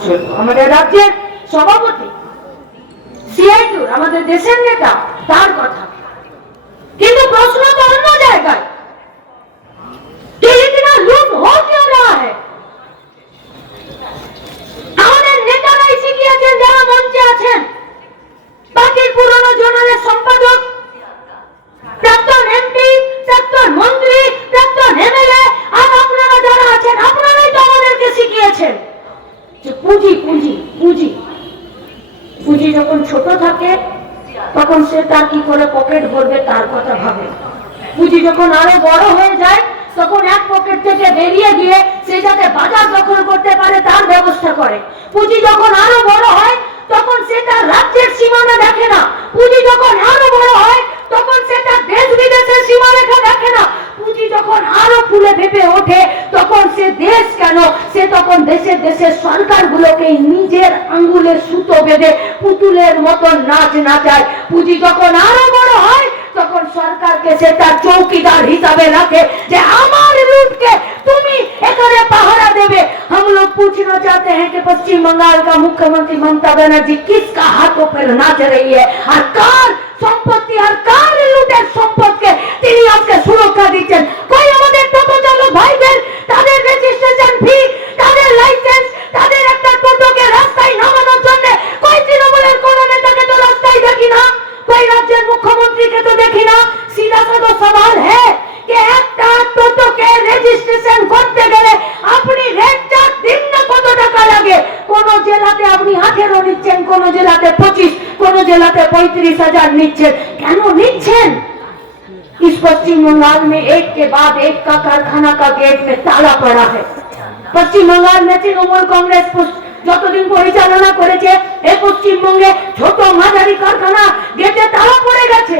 বৎসর আমাদের রাজ্যের সভাপতি সিআইটুর আমাদের দেশের নেতা তার কথা, কিন্তু প্রশ্ন তো অন্য জায়গায়। इतना लूट हो क्यों रहा है? আমাদের নেতারাই শিখিয়েছেন, যারা মঞ্চে আছেন, বাকি পুরনো জোনালের সম্পাদক, প্রাক্তন এমপি, প্রাক্তন মন্ত্রী, প্রাক্তন এমএলএ, আর আপনারা যারা আছেন, আপনারাই তো আমাদেরকে শিখিয়েছেন যে পুঁজি পুঁজি পুঁজি পুঁজি। যখন ছোট থাকে তখন সে তার কি করে পকেট ভরবে তার কথা ভাবে। পুঁজি যখন আরো বড় হয়ে যায় তখন এক পকেট থেকে বেরিয়ে গিয়ে সে যাতে বাজার দখল করতে পারে তার ব্যবস্থা করে। পুঁজি যখন আরো বড় হয় তখন সে তার রাজ্যের সীমানা দেখে না। পুঁজি যখন আরো বড় হয় তখন সে তার দেশ বিদেশের সীমারেখা দেখে না। পুঁজি যখন আরো ফুলে ফেপে ওঠে তখন সে দেশ কেন, সে তখন দেশের দেশের সরকারগুলোকে নিজের আঙ্গুলের সুতো বেঁধে পুতুলের মতন নাচ নাচায়। পুঁজি যখন আরো বড় হয় তখন সরকারকে সে তার চৌকিদার হিসাবে রাখে যে আমার লুটকে তুমি এখানে পাহারা দেবে। हम लोग पूछना चाहते हैं कि पश्चिम बंगाल का मुख्यमंत्री ममता बनर्जी किसका हाथों पर नाच रही है, और कार সম্পত্তি আর কার লুটের সম্পদকে তিনি আজকে সুরক্ষা দিচ্ছেন। কই আমাদের টোটো চালক ভাইদের তাদের রেজিস্ট্রেশন ফি, তাদের লাইসেন্স, তাদের একটা টোটোকে রাস্তায় নামানোর জন্য কই তৃণমূলের কোন নেতাকে তো রাস্তায় দেখি না, कोई राज्य मुख्यमंत्री के तो देखी ना। सीधा सा तो सवाल है कि একটা টোটোকে রেজিস্ট্রেশন করতে গেলে আপনি রেট চার্জ দিন না কত টাকা লাগে। কোন জেলাতে আপনি 18 নিচ্ছেন, কোন জেলাতে 25, কোন জেলাতে 35,000 নিচ্ছেন। কেন নিচ্ছেন? इस पश्चिम बंगाल में एक के बाद एक का कारखाना का गेट में ताला पड़ा है। पश्चिम बंगाल में तृणमूल कांग्रेस যতদিন পরিচালনা করেছে এই পশ্চিমবঙ্গে ছোট মাঝারি কারখানা গেটে তালা পড়ে গেছে।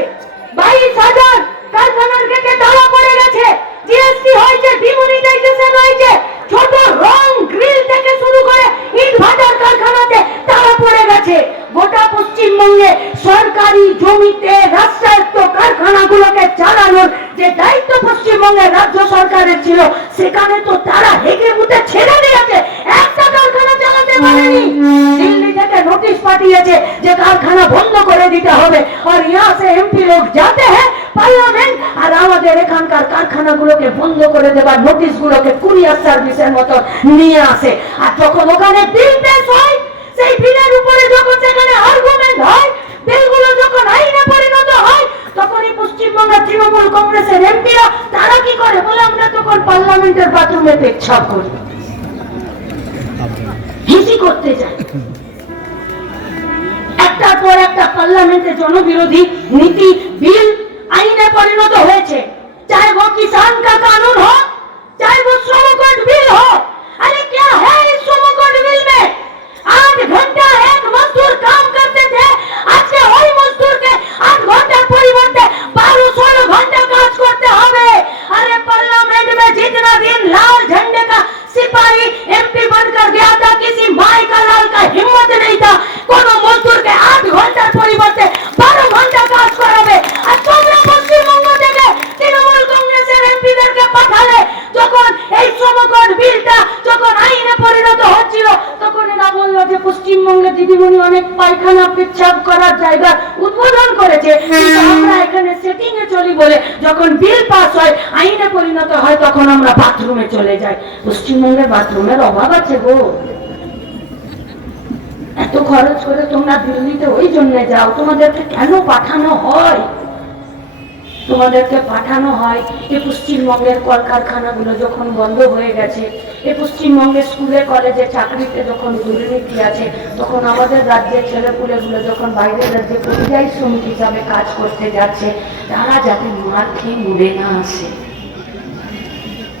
22,000 কারখানার গেটে তালা পড়ে গেছে। জিএসটি হয়েছে, ডিমনিটাইজেশন হয়েছে, ছোট রং গ্রিল থেকে শুরু করে ইট ভাটার কারখানাতে তালা পড়ে গেছে। গোটা পশ্চিমবঙ্গে সরকারি জমিতে রাষ্ট্রায়ত্ত কারখানাগুলোকে চালানোর যে দায়িত্ব পশ্চিমবঙ্গের রাজ্য সরকারের ছিল, সেখানে তো তারা হেগে মুতে ছেড়ে দিয়েছে, একটা কারখানা চালাতে পারেনি। দিল্লি থেকে নোটিশ পাঠিয়েছে যে কারখানা বন্ধ করে দিতে হবে, আর यहाँ से एमपी लोग जाते हैं পার্লামেন্ট, আর আমাদের এখানকার কারখানাগুলোকে বন্ধ করে দেবার নোটিশগুলোকে কুরিয়ার সার্ভিসের মতো নিয়ে আসে। আর যখন ওখানে বিল পেশ হয়, সেই বিলের উপরে যখন সেখানে আর্গুমেন্ট হয়, বিলগুলো যখন আইনে পরিণত হয়, তখন এই পশ্চিমবঙ্গের তৃণমূল কংগ্রেসের এমপিরা তারা কি করে বলে আমরা তখন পার্লামেন্টের বাথরুমে পেচ্ছাপ করি, হিসি করতে যাই। একটার পর একটা পার্লামেন্টে জনবিরোধী নীতি বিল आईने परिणत হয়েছে। चाहे वो किसान का कानून हो, चाहे वो श्रम कोड बिल हो। अरे क्या है इस श्रम कोड बिल में? 8 घंटा एक मजदूर काम करते थे, आज के वही मजदूर के 8 घंटा परिवर्ते 12-16 घंटा काज करते হবে। अरे पार्लियामेंट में जितना दिन लाल झंडे का सिपाही एमपी बनकर गया था, किसी माई का लाल का हिम्मत नहीं था कोनो मजदूर के 8 घंटा परिवर्ते 12 घंटा काज कराবে। আর তোমরা পশ্চিমবঙ্গ থেকে তৃণমূল কংগ্রেসের এমপিদেরকে পাঠালে, যখন এই শ্রমকোড বিলটা যখন আইনে পরিণত হচ্ছিল, তখন এরা বলল যে পশ্চিমবঙ্গে দিদিমণি অনেক পায়খানা পেচ্ছাপ করার জায়গা উদ্বোধন করেছে, আমরা এখানে সেটিং এ চলি বলে যখন বিল পাস হয়, আইনে পরিণত হয়, তখন আমরা বাথরুমে চলে যাই। পশ্চিমবঙ্গের বাথরুমের অভাব আছে গো। এত খরচ করে তোমরা দিল্লিতে ওই জন্য যাও, তোমাদেরকে কেন পাঠানো হয়? তোমাদেরকে পাঠানো হয় এই পশ্চিমবঙ্গের কলকারখানাগুলো যখন বন্ধ হয়ে গেছে, এই পশ্চিমবঙ্গের স্কুলে কলেজে চাকরিতে যখন দুর্নীতি আছে, তখন আমাদের রাজ্যের ছেলেপুলেগুলো যখন বাইরের রাজ্যে পরিযায়ী শ্রমিক হিসাবে কাজ করতে যাচ্ছে, তারা যাতে মার খেয়ে মরে না আসে,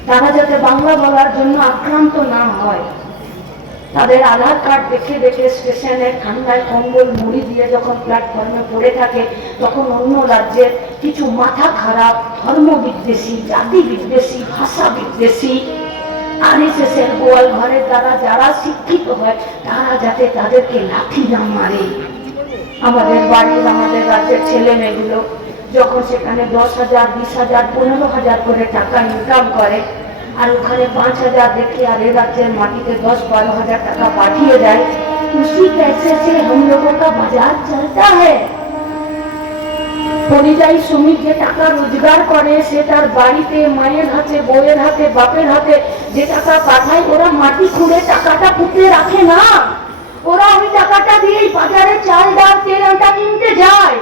তারা যাতে বাংলা বলার জন্য আক্রান্ত না হয়, তাদের আধার কার্ড দেখে দেখে স্টেশনে ঠান্ডায় কম্বল মুড়ি দিয়ে যখন প্ল্যাটফর্মে পড়ে থাকে, তখন অন্য রাজ্যের কিছু মাথা খারাপ ধর্ম বিদ্বেষী, জাতি বিদ্বেষী, ভাষা বিদ্বেষী আরএসএসের গোয়াল ঘরের দ্বারা যারা শিক্ষিত হয়, তারা যাতে তাদেরকে লাঠি না মারে। আমাদের বাড়ির আমাদের রাজ্যের ছেলে মেয়েগুলো যখন সেখানে 10,000, 20,000, 15,000 করে টাকা ইনকাম করে, আর ওখানে 5,000 देखिए আর এই রাজ্যের মাটিতে 10-12 হাজার টাকা পাঠিয়ে দেয় उसी पैसे से हम लोगों का बाजार चलता है। পরিযায়ী শ্রমিক যে টাকা রোজগার করে সে তার বাড়িতে মায়ের হাতে বউয়ের হাতে বাপের হাতে যে টাকা পাঠায় ওরা মাটি খুঁড়ে টাকাটা পুঁতে রাখে না, ওরা ওই টাকাটা দিয়েই বাজারে চাল ডাল তেল আটা কিনতে যায়,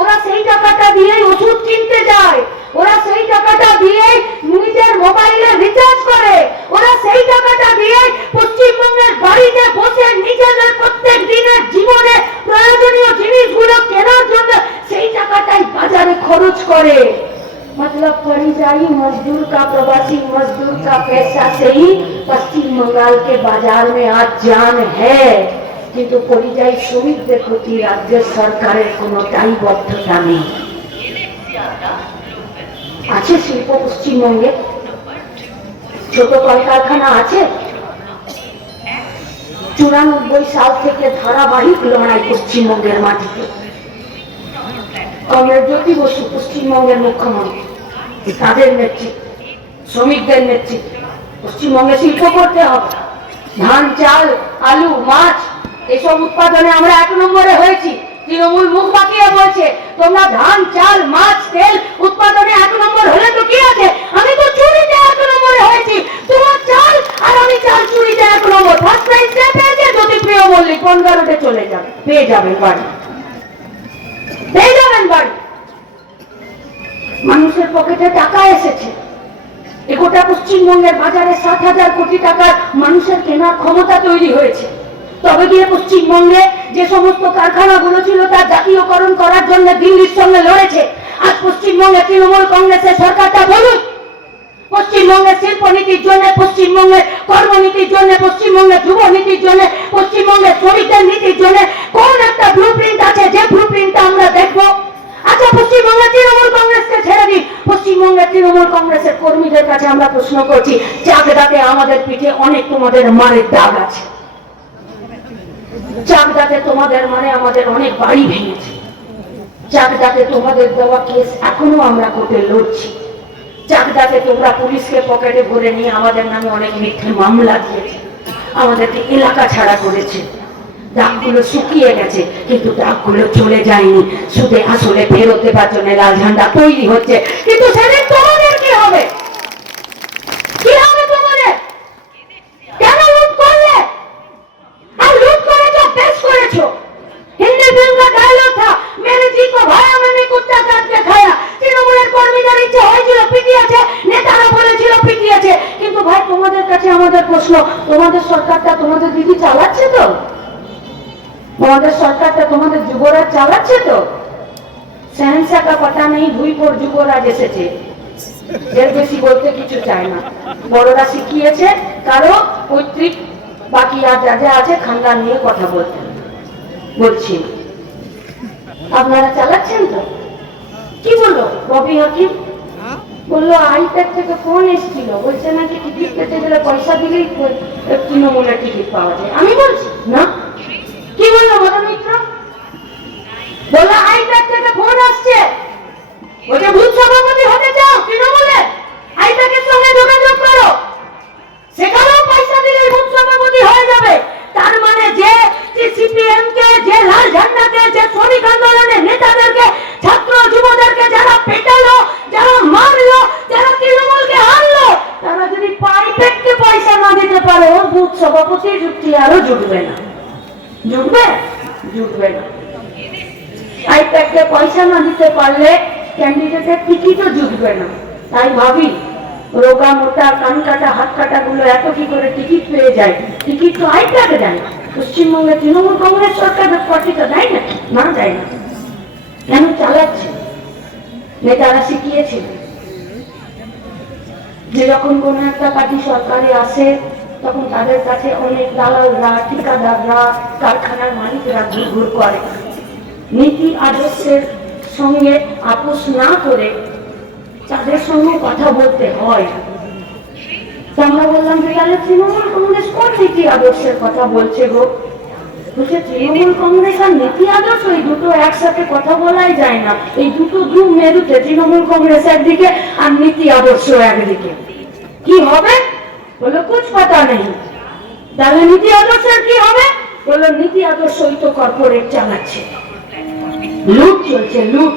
ওরা সেই টাকাটা দিয়েই ওষুধ কিনতে যায়, ওরা সেই টাকাটা দিয়েই নিজের মোবাইলে রিচার্জ করে, ওরা সেই টাকাটা দিয়েই পশ্চিমবঙ্গের বাড়িতে বসে নিজেদের প্রত্যেক দিনের জীবনে প্রয়োজনীয় জিনিসগুলো কেনার জন্য সেই টাকাটাই বাজারে খরচ করে। मतलब परिजाई मजदूर का प्रवासी मजदूर का पैसा से ही पश्चिम बंगाल के बाजार में आज जान है। কিন্তু পরিযায়ী শ্রমিকদের প্রতি রাজ্য সরকারের কোনো দায়বদ্ধতা নেই। আছে শিল্প পশ্চিমবঙ্গে, ছোট কলকারখানা আছে। 94 সাল থেকে ধারাবাহিক লড়াই পশ্চিমবঙ্গের মাটিতে। কমরেড জ্যোতি বসু পশ্চিমবঙ্গের মুখ্যমন্ত্রী, তাদের নেতৃত্বে শ্রমিকদের নেতৃত্বে পশ্চিমবঙ্গে শিল্প করতে হবে। ধান চাল আলু মাছ এসব উৎপাদনে আমরা 1 নম্বরে হয়েছি। তৃণমূল মুখ বাঁকিয়ে বলছে তোমরা ধান চাল মাছ তেল উৎপাদনে 1 নম্বর হলে তো কি আছে, আমি তো চুরিতে 1 নম্বরে হয়েছি। তোমার চাল আর আমি চাল চুরিতে 1 নম্বর। ফার্স্ট প্রাইজ পেয়েছে জ্যোতিপ্রিয় মল্লিক, 15তে চলে যাবে, পেয়ে যাবেন বাড়ি, পেয়ে যাবেন বাড়ি। মানুষের পকেটে টাকা এসেছে। গোটা পশ্চিমবঙ্গের বাজারে 7,000 কোটি টাকার মানুষের কেনার ক্ষমতা তৈরি হয়েছে। তবে গিয়ে পশ্চিমবঙ্গে যে সমস্ত কারখানাগুলো ছিল তার জাতীয়করণ করার জন্য দিল্লির সঙ্গে লড়েছে। আজ পশ্চিমবঙ্গে তৃণমূল কংগ্রেসের সরকারটা বলুন, পশ্চিমবঙ্গের শিল্পনীতির জন্য, পশ্চিমবঙ্গের কর্মনীতির জন্য, পশ্চিমবঙ্গের যুব নীতির জন্য, পশ্চিমবঙ্গের শ্রমিকদের নীতির জন্য কোন একটা ব্লু প্রিন্ট আছে যে ব্লু প্রিন্টটা আমরা দেখবো? আচ্ছা, পশ্চিমবঙ্গের তৃণমূল কংগ্রেসকে ছেড়ে দিন, পশ্চিমবঙ্গের তৃণমূল কংগ্রেসের কর্মীদের কাছে আমরা প্রশ্ন করছি, চাকদাতে আমাদের পিঠে অনেক তোমাদের মারের দাগ আছে, চাকদাতে তোমাদের মানে আমাদের অনেক বাড়ি ভেঙেছে, চাকদাতে তোমাদের দেওয়া কেস এখনো আমরা কোর্টে লড়ছি, চাকদাতে তোমরা পুলিশকে পকেটে ভরে নিয়ে আমাদের নামে অনেক মিথ্যে মামলা দিয়েছে, আমাদেরকে এলাকা ছাড়া করেছে। দাগগুলো শুকিয়ে গেছে কিন্তু দাগগুলো চলে যায়নি, সুদে আসলে ফেরত দেবার জন্য লাল ঝান্ডা তৈরি হচ্ছে। কিন্তু সেদিন তোমাদের কি হবে? কি হবে তোমাদের? কেন লুট করলে? আর লুট করেছো, পেশ করেছো। হিন্দি ফিল্ম का डायलॉग था, मेरे जी को भाया मैंने कुत्ता काट के खाया। তৃণমূলের কর্মীদের ইচ্ছে হয়েছিল পিটিয়েছে, নেতারা বলেছিল পিটিয়েছে। কিন্তু ভাই তোমাদের কাছে আমাদের প্রশ্ন, তোমাদের সরকারটা তোমাদের দিদি চালাচ্ছে তো? তোমাদের সরকারটা তোমাদের যুবরাজ চালাচ্ছে তো? সেহেনশা কা পাতা নেই, ভুইপোর যুবরাজ এসেছে, এর বেশি বলতে কিছু চায় না। বড়রা শিখিয়েছে কারো পৈতৃক বাকি আর যা যা আছে খানদান নিয়ে কথা বলতে বলছি। আপনারা চালাচ্ছেন তো? কি বললো রবি হাকিম? বললো আইপ্যাড থেকে ফোন এসেছিল, বলছে নাকি টিকিট পেতে গেলে পয়সা দিলেই তৃণমূলের টিকিট পাওয়া যায়। আমি বলছি না। কি বললো মদন মিত্র? বললো আইপ্যাড থেকে ফোন আসছে, বলছে বুথ সভাপতি হতে চাও তৃণমূলে, আইপ্যাডের সঙ্গে যোগাযোগ করো, সেখানেও পয়সা দিলেই বুথ সভাপতি হয়ে যাবে। তার মানে যে সিপিএম কে, যে লাল ঝান্ডাকে, যে শ্রমিক আন্দোলনের নেতাদেরকে, ছাত্র যুবদেরকে যারা পেটালো, যারা মারলো, যারা তৃণমূলকে আনলো, তারা যদি আইপ্যাডকে পয়সা না দিতে পারে ওর বুথ সভাপতি যুক্তি আরো জুটবে না। জুটবে? জুটবে না। আইপ্যাডকে পয়সা না দিতে পারলে ক্যান্ডিডেটের টিকিটও জুটবে না। তাই ভাবি রোগা মোটা কান কাটা হাত কাটা গুলো এত কি করে টিকিট পেয়ে যায়? টিকিট তো আইপ্যাডে দেয় না। পশ্চিমবঙ্গে তৃণমূল কংগ্রেস সরকার পার্টিটা দেয় না, না দেয় না। কেন চালাচ্ছে? নেতারা শিখিয়েছিল যে যখন কোন একটা পার্টি সরকারে আসে তখন তাদের কাছে অনেক দালালরা, ঠিকাদাররা, কারখানার মালিকরা ঘুরঘুর করে। নীতি আদর্শের সঙ্গে আপোষ না করে তাদের সঙ্গে কথা বলতে হয়। আমরা বললাম যে তাহলে তৃণমূল কংগ্রেস কোন নীতি আদর্শের কথা বলছে গো? বলছে তৃণমূল কংগ্রেস আর নীতি আদর্শ এই দুটো একসাথে কথা বলাই যায় না। এই দুটো ধ্রুব মেরুতে তৃণমূল কংগ্রেস একদিকে আর নীতি আদর্শ একদিকে। কি হবে? বললো কুছ পাতা নেই। তাহলে নীতি আদর্শের কি হবে? বললো নীতি আদর্শই তো কর্পোরেট চালাচ্ছে, লুট চলছে, লুট,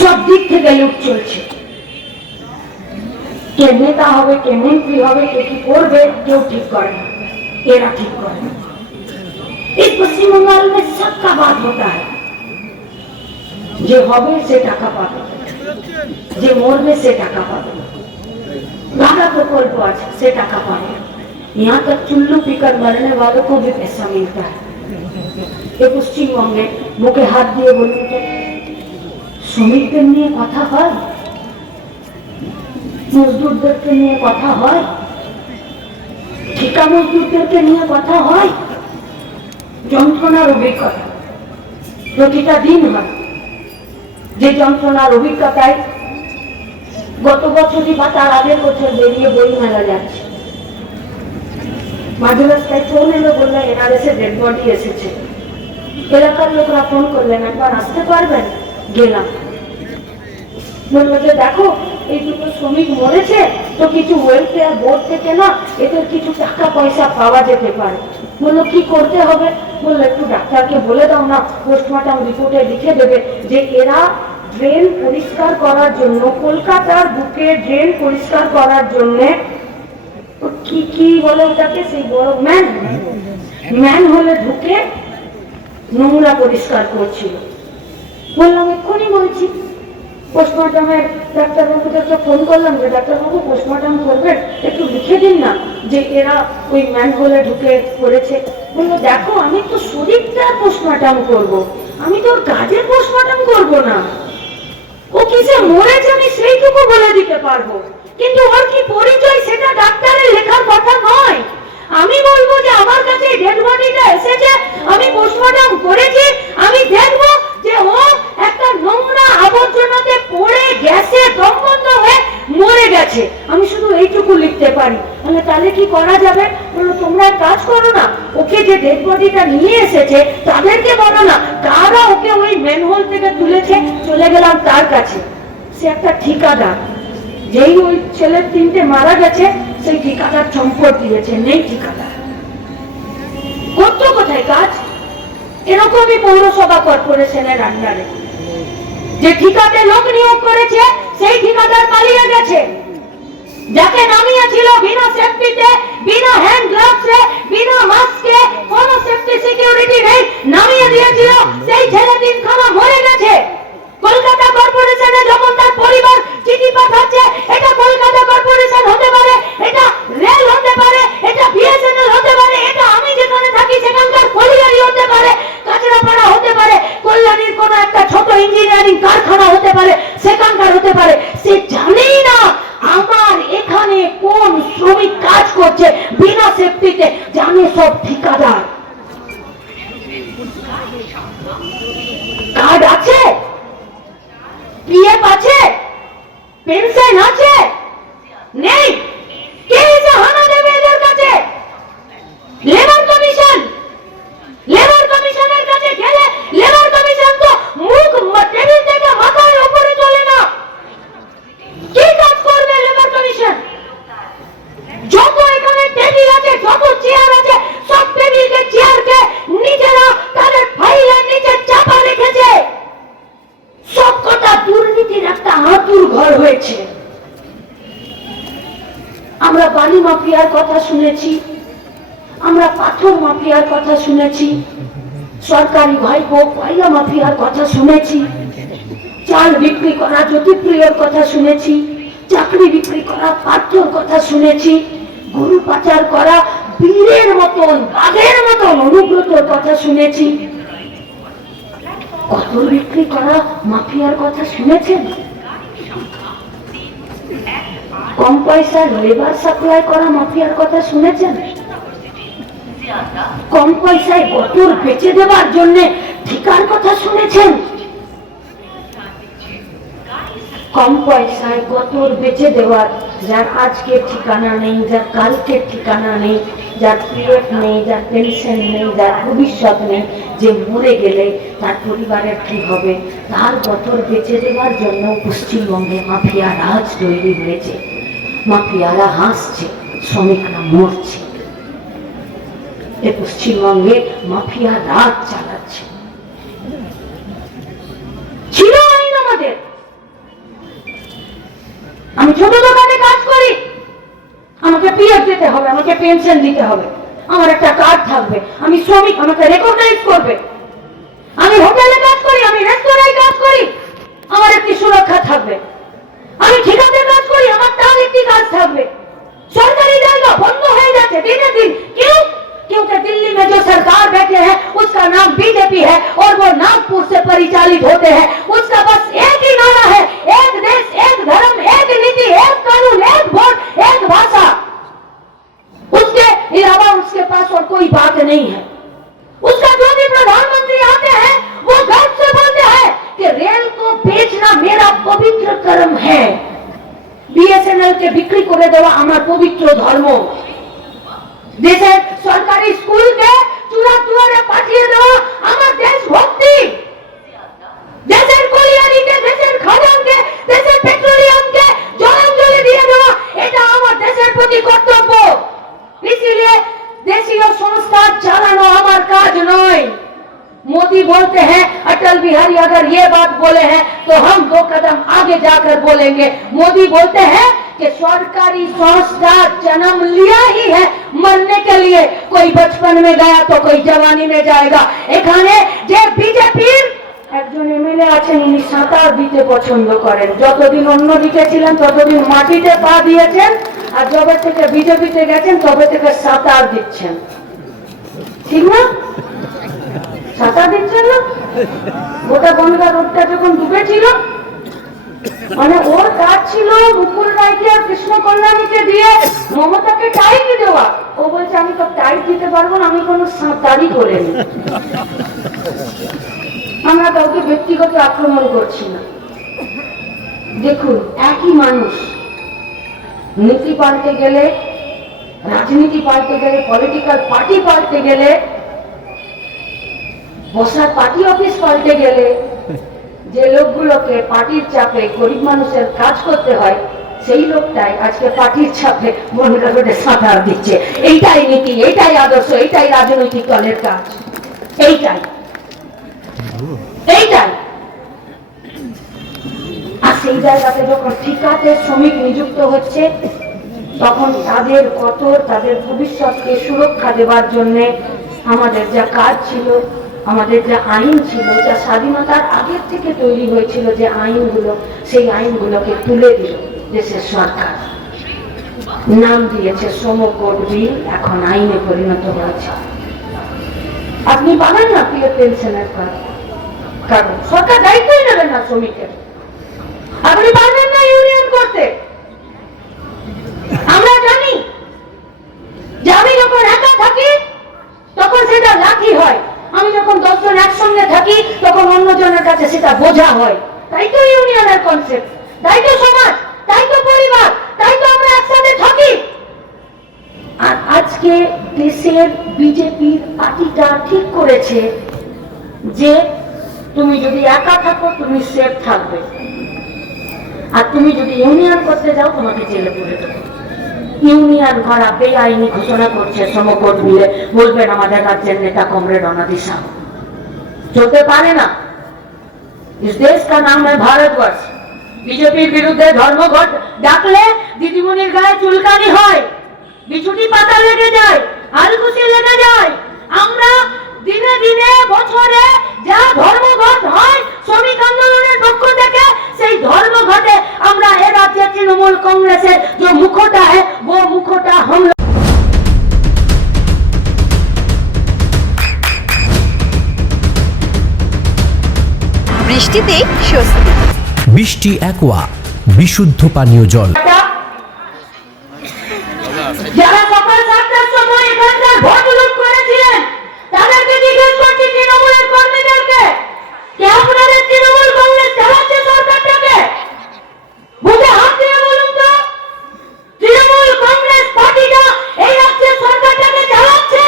সব দিক থেকে লুট চলছে। কে নেতা হবে, কে মন্ত্রী হবে, কে কি করবে, কেউ ঠিক করে না, এরা ঠিক করে না। এই পশ্চিম बंगाल में सबका बात होता है, যে হবে সে টাকা পাবে, যে মরবে সে টাকা পাবে, ভাড়া প্রকল্প আছে সে টাকা পাবে, यहाँ तक चुल्लू पीकर मरने वालों को भी पैसा मिलता है। ये পশ্চিমবঙ্গে মুখে হাত দিয়ে বলুন তো, শ্রমিকদের নিয়ে কথা হয়, মজদুরদেরকে নিয়ে কথা হয়, ঠিকা মজদুরদেরকে নিয়ে কথা হয়? যন্ত্রণার অভিজ্ঞতা প্রতিটা দিন হয়, যে যন্ত্রণার অভিজ্ঞতায় গত বছরই বা তার আগের বছর বেরিয়ে বই মেলা যাচ্ছে। মাঝে রাস্তায় ফোন এলো, বললো এনআরএস এ ডেড বডি এসেছে। এলাকার লোকরা ফোন করলেন, একবার আসতে পারবেন? গেলাম, বললো যে দেখো এই দুটো শ্রমিক মরেছে, তো কিছু ওয়েলফেয়ার বোর্ড থেকে না এদের কিছু টাকা পয়সা পাওয়া যেতে পারে। বললো কি করতে হবে? বললো একটু ডাক্তারকে বলে দাও না, পোস্টমর্টম রিপোর্টে লিখে দেবে যে এরা ড্রেন পরিষ্কার করার জন্য, কলকাতার বুকে ড্রেন পরিষ্কার করার জন্য কি কি বলে ওটাকে, সেই বড় ম্যান হলে ঢুকে নোংরা পরিষ্কার করছিল। বললাম এক্ষুনি বলছি। পোস্টমর্টমের ডাক্তারবাবুদেরকে ফোন করলাম যে ডাক্তারবাবু পোস্টমর্টম করবেন, একটু লিখে দিন না যে এরা ওই ম্যানহোলে ঢুকে পড়েছে। বললো দেখো আমি তো শরীরটার পোস্টমর্টম করবো, আমি তো ওর কাজের পোস্টমর্টম করবো না। ও কিসে মরেছে আমি সেইটুকু বলে দিতে পারবো, কিন্তু ওর কি পরিচয় সেটা ডাক্তারের লেখার কথা নয়। আমি বলবো যে আমার কাছে ডেড বডিটা এসেছে, আমি পোস্টমর্টম করেছি, আমি দেখবো যে ও একটা নোংরা আবর্জনাতে পড়ে গ্যাসে দম বন্ধ হয়ে মরে গেছে, আমি শুধু এইটুকু লিখতে পারি। তাহলে কি করা যাবে? বললো তোমরা কাজ করো না, ওকে যে ডেড বডিটা নিয়ে এসেছে তাদেরকে বলো না কারা ওকে ওই ম্যানহোল থেকে তুলেছে। চলে গেলাম তার কাছে, সে একটা ঠিকাদার, যেই ওই ছেলের তিনটে মারা গেছে সেই ঠিকাদার সম্পদ দিয়েছে, নেই ঠিকাদার। করতো কোথায় কাজ? এরকমই পৌরসভা কর্পোরেশনের আন্ডারে যে ঠিকাতে লোক নিয়োগ করেছে সেই ঠিকাদার পালিয়ে গেছে। যাকে নামিয়েছিল বিনা সেফটিতে, বিনা হ্যান্ড গ্লাভসে, বিনা মাস্কে, কোন সেফটি সিকিউরিটি নেই, নামিয়ে দিয়েছিল, সেই ছেলে তিনখানা মরে গেছে। কলকাতা কর্পোরেশনে যখন তার পরিবার চিঠি পাঠাচ্ছে, এটা কলকাতা কর্পোরেশন হতে পারে, এটা রেল হতে পারে, এটা বিএসএনএল হতে পারে, এটা আমি যেখানে থাকি সেখানকার কলিয়ারি হতে পারে, কাঁচরাপাড়া হতে পারে, কল্যাণীর কোন একটা ছোট ইঞ্জিনিয়ারিং কারখানা হতে পারে, সেখানকার হতে পারে, সে জানেই না আমার এখানে কোন শ্রমিক কাজ করছে বিনা সেফটিতে, জানে সব ঠিকাদার। কার্ড আছে, পিএফ আছে, পেনশন আছে, নেই। কে এসে হানা দেবে এদের কাছে? Labour commission. লেবার কমিশনের কাছে গেলে লেবার কমিশন তো মুখ টেবিল থেকে মাথার উপরে চলে না। কি কাজ করবে লেবার কমিশন? যত এখানে টেবিল আছে, যত চেয়ার আছে, সব টেবিলকে চেয়ারকে নিজেরা তাদের ফাইলের নিচে চাপা রেখেছে। সবকটা দুর্নীতির একটা হাতুর ঘর হয়েছে। আমরা বালি মাফিয়ার কথা শুনেছি, আমরা পাথর মাফিয়ার কথা শুনেছি, সরকারি ভাইপো কয়লা মাফিয়ার কথা শুনেছি, চাল বিক্রি করা জ্যোতিপ্রিয়র কথা শুনেছি, চাকরি বিক্রি করা পার্থর কথা শুনেছি, গরু পাচার করা বীরের মতন বাঘের মতন অনুব্রতর কথা শুনেছি, কতল বিক্রি করা মাফিয়ার কথা শুনেছেন? কম পয়সার লেবার সাপ্লাই করা মাফিয়ার কথা শুনেছেন? কম পয়সায় গতর বেচে দেওয়ার জন্য ঠিকার কথা শুনেছেন? কম পয়সায় গতর বেচে দেওয়ার, যার আজকের ঠিকানা নেই, যার কালকের ঠিকানা নেই, যার পিএফ নেই, যার পেনশন নেই, যার ভবিষ্যৎ নেই, যে মরে গেলে তার পরিবারের কি হবে, তার গতর বেচে দেওয়ার জন্য পশ্চিমবঙ্গে মাফিয়া রাজ তৈরি হয়েছে। মাফিয়ারা হাসছে, শ্রমিকরা মরছে। এ পশ্চিমবঙ্গে মাফিয়া রাজ চালাচ্ছে। ছিল আইন আমাদের। আমি ছোট দোকানে কাজ করি, আমাকে পিএফ দিতে হবে, আমাকে পেনশন দিতে হবে, আমার একটা কার্ড থাকবে, আমি শ্রমিক, আমাকে রেকগনাইজ করবে। আমি হোটেলে কাজ করি, আমি রেস্তোরাঁয় কাজ করি, আমার একটি সুরক্ষা থাকবে। আমি ঠিকাতে কাজ করি, আমার তার একটি কাজ থাকবে। सरकारी जाएगा बंद हो जाते दिन दिन। क्यों? क्योंकि दिल्ली में जो सरकार बैठे हैं उसका नाम बीजेपी है और वो नागपुर से परिचालित होते हैं। उसका बस एक ही नारा है, एक देश, एक धर्म, एक नीति, एक कानून, एक वोट, एक भाषा। उसके अलावा उसके पास और कोई बात नहीं है। उसका जो भी प्रधानमंत्री आते हैं वो गर्व से बोलते हैं कि रेल को बेचना मेरा पवित्र कर्म है, बीएसएनएल के बिक्री করে দেওয়া আমার পবিত্র ধর্ম, দেশের সরকারি স্কুলকে চূড়া দুয়ারে পাঠিয়ে দেওয়া আমার দেশভক্তি, দেশের কলিয়ারিকে, দেশের খাদানকে, দেশের পেট্রোলিয়ামকে জলাঞ্জলি দিয়ে দেওয়া এটা আমার দেশের প্রতি কর্তব্য। इसलिए देशीय संस्था चालानो আমার কাজ নয়। मोदी बोलते हैं, अटल बिहारी अगर ये बात बोले हैं तो हम 2 कदम आगे जाकर बोलेंगे। मोदी बोलते हैं कि सरकारी संस्था जन्म लिया ही है मरने के लिए, कोई बचपन में गया तो कोई जवानी में जाएगा। এখানে যে বিজেপির একজন এমএলএ আছেন, উনি সাঁতার দিতে পছন্দ করেন। যতদিন অন্যদিকে ছিলেন ততদিন মাটিতে পা দিয়েছেন, আর যবে থেকে বিজেপিতে গেছেন তবে থেকে সাঁতার দিচ্ছেন। ঠিক না? সাঁতার দিচ্ছেন না? গোটা গঙ্গা রোডটা যখন ডুবেছিল, মানে ওর কাজ ছিল মুকুল রায়কে আর কৃষ্ণ কল্যাণীকে দিয়ে মমতাকে টাইট দেওয়া। ও বলছে আমি তো টাইট দিতে পারবো না, আমি কোনো সাঁতারই করিনি। আমরা কাউকে ব্যক্তিগত আক্রমণ করছি না। দেখুন, একই মানুষ নীতি পাল্টে গেলে, রাজনীতি পাল্টে গেলে, পলিটিক্যাল পার্টি পাল্টে গেলে, বসার পার্টি অফিস পাল্টে গেলে, যে লোকগুলোকে পার্টির চাপে গরিব মানুষের কাজ করতে হয় সেই লোকটাই আজকে পার্টির চাপে মনগা রোডে সাঁতার দিচ্ছে। এইটাই নীতি, এইটাই আদর্শ, এইটাই রাজনৈতিক দলের কাজ, এইটাই এইটাই। আর সেই জায়গাতে যখন ঠিকাতে শ্রমিক নিযুক্ত হচ্ছে তখন তাদের কতর, তাদের ভবিষ্যৎকে সুরক্ষা দেওয়ার জন্য আমাদের যা কাজ ছিল, আমাদের যা আইন ছিল, যা স্বাধীনতার আগের থেকে তৈরি হয়েছিল যে আইনগুলো, সেই আইনগুলোকে তুলে দিল দেশের সরকার। নাম দিয়েছে শ্রম কোড বিল, এখন আইনে পরিণত হয়েছে। আপনি পাবেন না পিএফ পেনশনের কারণ সরকার দায়িত্বই নেবেন না শ্রমিকের। আপনি পারবেন না ইউনিয়ন করতে। আমরা জানি যে আমি যখন একা থাকি তখন সেটা লাঠি হয়, আমি যখন 10 জন একসঙ্গে থাকি তখন অন্যজনের কাছে সেটা বোঝা হয়। তাই তো ইউনিয়নের কনসেপ্ট, তাই তো সমাজ, তাই তো পরিবার, তাই তো আমরা একসাথে থাকি। আর আজকে দেশের বিজেপি পার্টিটা ঠিক করেছে যে তুমি যদি একা থাকো তুমি সেফ থাকবে, আর তুমি যদি ইউনিয়ন করতে যাও তোমাকে জেলে পুরে দেবো। ইউনিয়ন করা বেআইনি ঘোষণা করছে শ্রম কোড মিলে। বলবেন আমাদের রাজ্যের নেতা কমরেড অনাদি শাহ, চলতে পারে না। इस देश का नाम है भारतवर्ष। বিজেপির বিরুদ্ধে ধর্মঘট ডাকলে দিদিমণির গায়ে চুলকানি হয়, বিছুটি পাতা লেগে যায়, আলকুচি লেগে যায়। আমরা দিনে দিনে বছরে যা ধর্মঘট হয় শ্রমিক আন্দোলনের পক্ষ থেকে, সেই ধর্মঘটে আমরা এ রাজ্যে তৃণমূল कांग्रेस जो मुखोटा है वो मुखोटा हम বৃষ্টিতে স্বস্তি। বৃষ্টি অ্যাকোয়া বিশুদ্ধ পানীয় জল। যারা সকাল 7টার সময় এখানকার ভোট লুট করেছিলেন তাদেরকে জিজ্ঞেস করছি, তৃণমূলের কর্মীদেরকে, কে আপনাদের তৃণমূল কংগ্রেস চালাচ্ছে সরকারটাকে? বুঝে হাত দিয়ে বলুন তো, তৃণমূল কংগ্রেস পার্টিটা এই রাজ্যের সরকারটাকে চালাচ্ছে?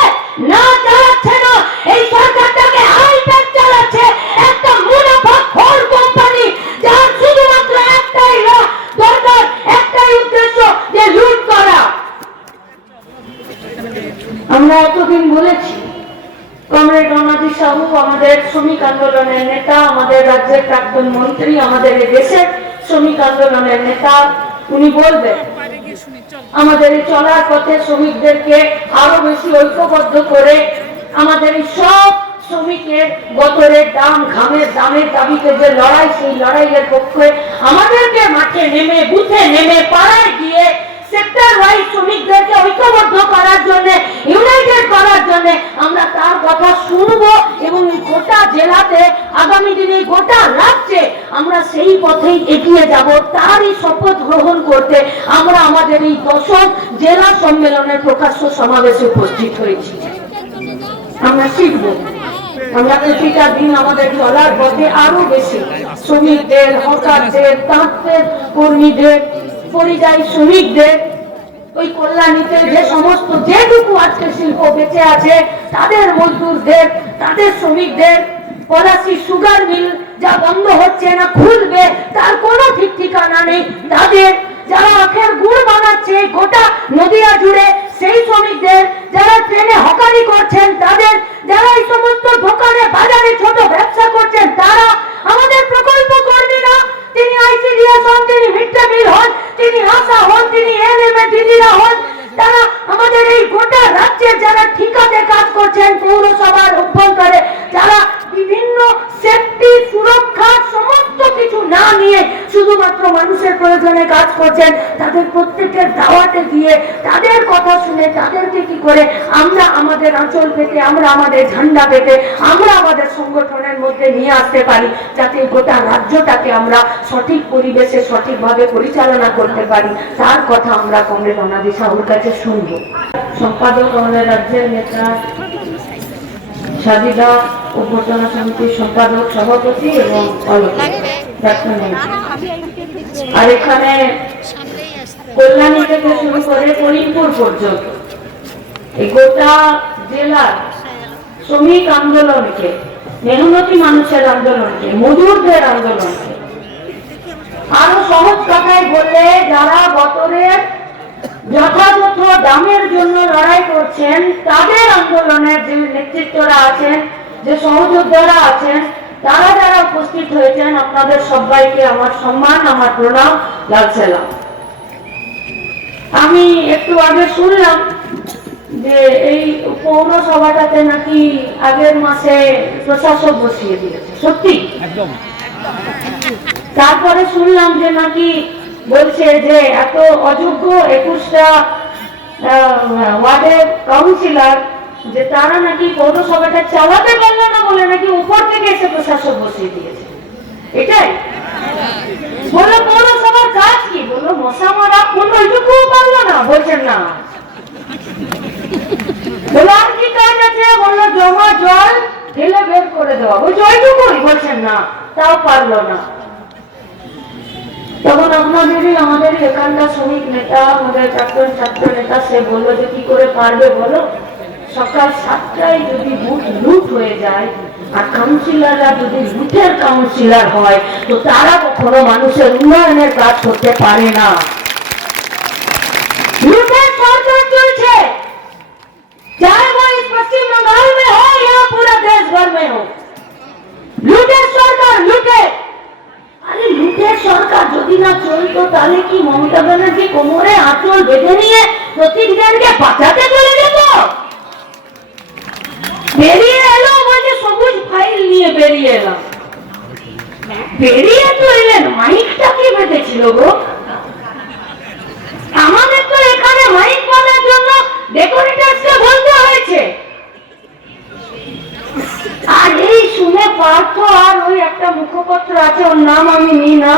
না, চালাচ্ছে না। এই সরকারটাকে আইপ্যাক চালাচ্ছে, একটা মুনাফাখোর কোম্পানি, যার শুধুমাত্র একটাই দরকার, একটাই কমরেড অনাদি সাহু আমাদের শ্রমিক আন্দোলনের নেতা, আমাদের রাজ্যের প্রাক্তন মন্ত্রী, আমাদের এই দেশের শ্রমিক আন্দোলনের নেতা, উনি বলবেন আমাদের এই চলার পথে শ্রমিকদেরকে আরো বেশি ঐক্যবদ্ধ করে আমাদের এই সব শ্রমিকের গতরের দাম, ঘামের দামের দাবিতে যে লড়াই, সেই লড়াইয়ের পক্ষে আমাদেরকে মাঠে নেমে, বুথে নেমে, পাড়ায় গিয়ে সেক্টর ওয়াইজ শ্রমিকদেরকে ঐক্যবদ্ধ করার জন্য, ইউনাইটেড করার জন্য আমরা তার কথা শুনবো এবং এই গোটা জেলাতে আগামী দিনে গোটা রাজ্যে আমরা সেই পথেই এগিয়ে যাব। তারই শপথ গ্রহণ করতে আমরা আমাদের এই 10ম জেলা সম্মেলনের প্রকাশ্য সমাবেশে উপস্থিত হয়েছি। আমরা শিখবো, আমরা প্রতিটা দিন আমাদের চলার পথে আরো বেশি শ্রমিকদের, হকারদের, তাঁতদের, কর্মীদের, পরিযায়ী শ্রমিকদের, ওই কল্যাণীতে যে সমস্ত যেটুকু আজকে শিল্প বেঁচে আছে তাদের মজদুরদের, তাদের শ্রমিকদের, পলাশী সুগার মিল যা বন্ধ হচ্ছে না, খুলবে তার কোনো ঠিক ঠিকানা নেই, তাদের যারা আখের গুড় বানাচ্ছে গোটা নদিয়া জুড়ে সেই শ্রমিকদের, যারা ট্রেনে হকারি করছেন তাদের, যারা এই সমস্ত দোকানে বাজারে ছোট ব্যবসা করছেন তারা, আমাদের প্রকল্প কর্মীরা, তিনি আইসিডিএস হন, তিনি মিড ডে মিল হন, তিনি আশা হন, তিনি এনএমএ দিদিরা হন, তারা আমাদের এই গোটা রাজ্যের যারা ঠিকাতে কাজ করছেন, পৌরসভার অভ্যন্তরে যারা বিভিন্ন সেফটি, সুরক্ষা সমস্ত কিছু না নিয়ে শুধুমাত্র মানুষের প্রয়োজনে কাজ করছেন, তাদের প্রত্যেকের দাওয়াতে গিয়ে তাদের কথা শুনে তাদেরকে কি করে আমরা আমাদের আঁচল পেতে, আমরা আমাদের ঝান্ডা পেতে, আমরা আমাদের সংগঠনের মধ্যে নিয়ে আসতে পারি, যাতে গোটা রাজ্যটাকে আমরা সঠিক পরিবেশে সঠিকভাবে পরিচালনা করতে পারি, তার কথা আমরা কমরেড অনাদি সাহুর কাছে শুনব। সম্পাদক আমাদের রাজ্যের নেতা সাজিদা, অভ্যর্থনা সমিতির সম্পাদক, সভাপতি এবং আর এখানে কল্যাণী থেকে শুরু করে করিমপুর পর্যন্ত এই গোটা জেলার শ্রমিক আন্দোলনকে, মেহনতি মানুষের আন্দোলনকে, মজুরদের আন্দোলনকে আরো সহজ কথায় বললে, যারা বছরের যথাযথ দামের জন্য লড়াই করছেন তাদের আন্দোলনের যে নেতৃত্বরা আছেন, যে সহযোদ্ধারা আছেন, তারা যারা উপস্থিত হয়েছেন, আপনাদের সবাইকে আমার সম্মান, আমার প্রণাম, লাল সালাম। আমি একটু আগে শুনলাম যে এই পৌরসভাটাতে নাকি আগের মাসে প্রশাসক বসিয়ে দিয়েছে, সত্যি? তারপরে শুনলাম যে নাকি বলছে যে এত অযোগ্য 21টা ওয়ার্ডের কাউন্সিলর, যে তারা নাকি পৌরসভাটা চালাতে পারলো না বলে নাকি উপর থেকে এসে প্রশাসক বসিয়ে দিয়েছে। এটাই বলো পৌরসভার কাজ কি? বলো মশা মারা, কোন ওইটুকু পারলো না? বলছেন না। বলো আর কি কাজ আছে? বললো জমা জল ঢেলে বের করে দেওয়া, বলছে ওইটুকুই। বলছেন না, তাও পারলো না। তখন আপনাদেরই আমাদেরই এখানকার শ্রমিক নেতা, আমাদের প্রাক্তন ছাত্র নেতা, সে বললো যে কি করে পারবে বলো? সকাল 7টায় যদি বুথ লুট হয়ে যায় আর কাউন্সিলররা যদি বুথের কাউন্সিলর হয় তো তারা কখনো মানুষের উন্নয়নের কাজ করতে পারে না। লুটের সরকার চলছে, चाहे वो इस पश्चिम बंगाल में हो या पूरा देश भर में हो, लुटेर सरकार लुटे। अरे लुटेर सरकार যদি না চলতো তাহলে কি মমতা ব্যানার্জি কোমরে আঁচল বেঁধে নিয়ে প্রতিদিনকে বাঁচাতে চলে যেত? বেরিয়ে এলো বলছে সবুজ ফাইল নিয়ে বেরিয়ে এলাম, বেরিয়ে তো এলেন, মাইকটা কি বেঁধেছিল গো? আমাদের তো এখানে মাইক বাঁধার জন্য ডেকোরেটরকে বলতে হয়েছে। আর এই শুনে পার্থ আর ওই একটা মুখপত্র আছে, ওর নাম আমি নিই না,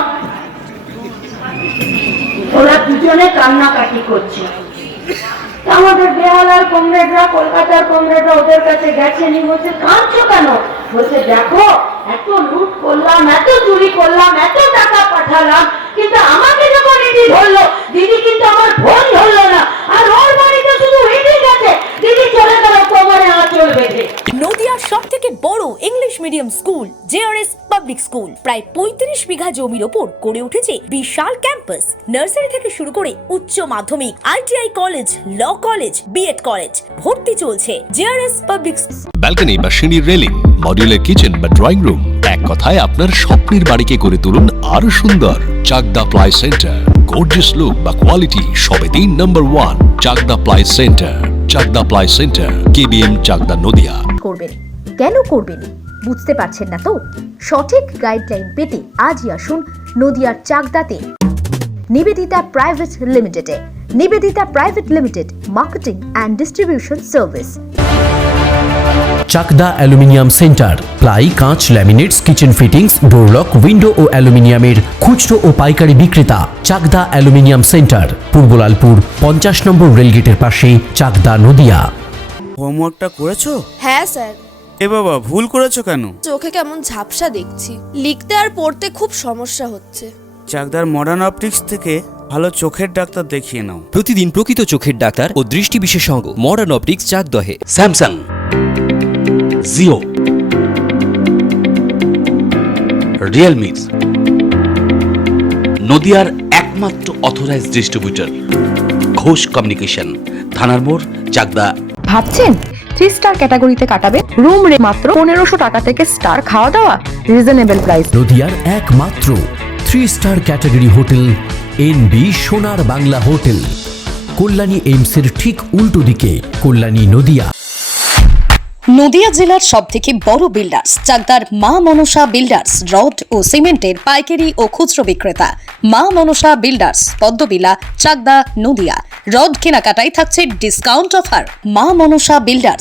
ওরা দুজনে কান্নাকাটি করছে। আমাদের বেহালার কমরেডরা, কলকাতার কমরেডরা ওদের কাছে গেছেনি, বলছে কাঁদছো কেন? বলছে দেখো এত লুট করলাম, এত চুরি করলাম, এত টাকা পাঠালাম, কিন্তু আমাকে যখন ইডি ধরলো, দিদি কিন্তু আমার ফোন ধরলো না, আর ওর বাড়িতে শুধু ইডি গেছে, দিদি চলে গেল কোমরে আঁচল বেঁধে। নদিয়ার সবথেকে বড় English medium school JRS public school প্রায় ৩৫ বিঘা জমির ওপর গড়ে উঠেছে বিশাল ক্যাম্পাস। নার্সারি থেকে শুরু করে উচ্চ মাধ্যমিক, ITI college, law college, BEd college, ভর্তি চলছে জেআরএস পাবলিক। ব্যালকনি বা সিঁড়ির রেলিং, মডিউলার কিচেন বা ড্রয়িং রুম, এক কথায় আপনার স্বপ্নের বাড়িকে করে তুলুন আরো সুন্দর। Chakdah ply centre, gorgeous look বা কোয়ালিটি সবে 3 number 1 Chakdah ply centre. Chakdah ply centre, KBM, Chakdah, Nadia. করবেন কেন করবেন বুঝতে পারছেন না তো? সঠিক গাইডলাইন পেতে আজই আসুন নদিয়ার চাকদাতে নিবেদিতা প্রাইভেট লিমিটেডে। Nivedita private limited, marketing and distribution service. Chakdah aluminium centre, ply, কাঁচ, laminates, kitchen fittings, door lock, window ও অ্যালুমিনিয়ামের খুচরো ও পাইকারি বিক্রেতা। Chakdah aluminium centre, Purbalalpur 50 number রেলগেটের পাশে, চাকদা, নদিয়া। হোমওয়ার্কটা করেছো? হ্যাঁ স্যার। এ বাবা, ভুল করেছো কেন? চোখে কেমন ঝাপসা দেখছি, লিখতে আর পড়তে খুব সমস্যা হচ্ছে। চাকদার মডার্ন অপটিক্স থেকে ভালো চোখের ডাক্তার দেখিয়ে নাও। প্রতিদিন প্রকৃত চোখের ডাক্তার ও দৃষ্টি বিশেষজ্ঞ মডার্ন অপটিক্স চাকদহে। স্যামসাং, জিও, রিয়েলমি, নদিয়ার একমাত্র অথরাইজড ডিস্ট্রিবিউটর ঘোষ কমিউনিকেশন, থানার মোড়, চাকদা। ভাবছেন 3 স্টার ক্যাটাগরিতে কাটাবে? রুম রে মাত্র 1500 টাকা থেকে স্টার, খাওয়া দাওয়া রিজনেবল প্রাইস। নদিয়ার একমাত্র 3 স্টার ক্যাটাগরি হোটেল এনবি সোনার বাংলা হোটেল, কল্যাণী এইমসের ঠিক উল্টো দিকে, কল্যাণী, নদিয়া। নদিয়া জেলার সবথেকে বড় বিল্ডার্স চাকদার মা মনসা বিল্ডার্স, রড ও সিমেন্টের পাইকারি ও খুচরো বিক্রেতা। মা মনসা বিল্ডার্স, পদ্মবিলা, চাকদা, নদিয়া। রড কেনাকাটায় থাকছে ডিসকাউন্ট অফার। মা মনসা বিল্ডার্স,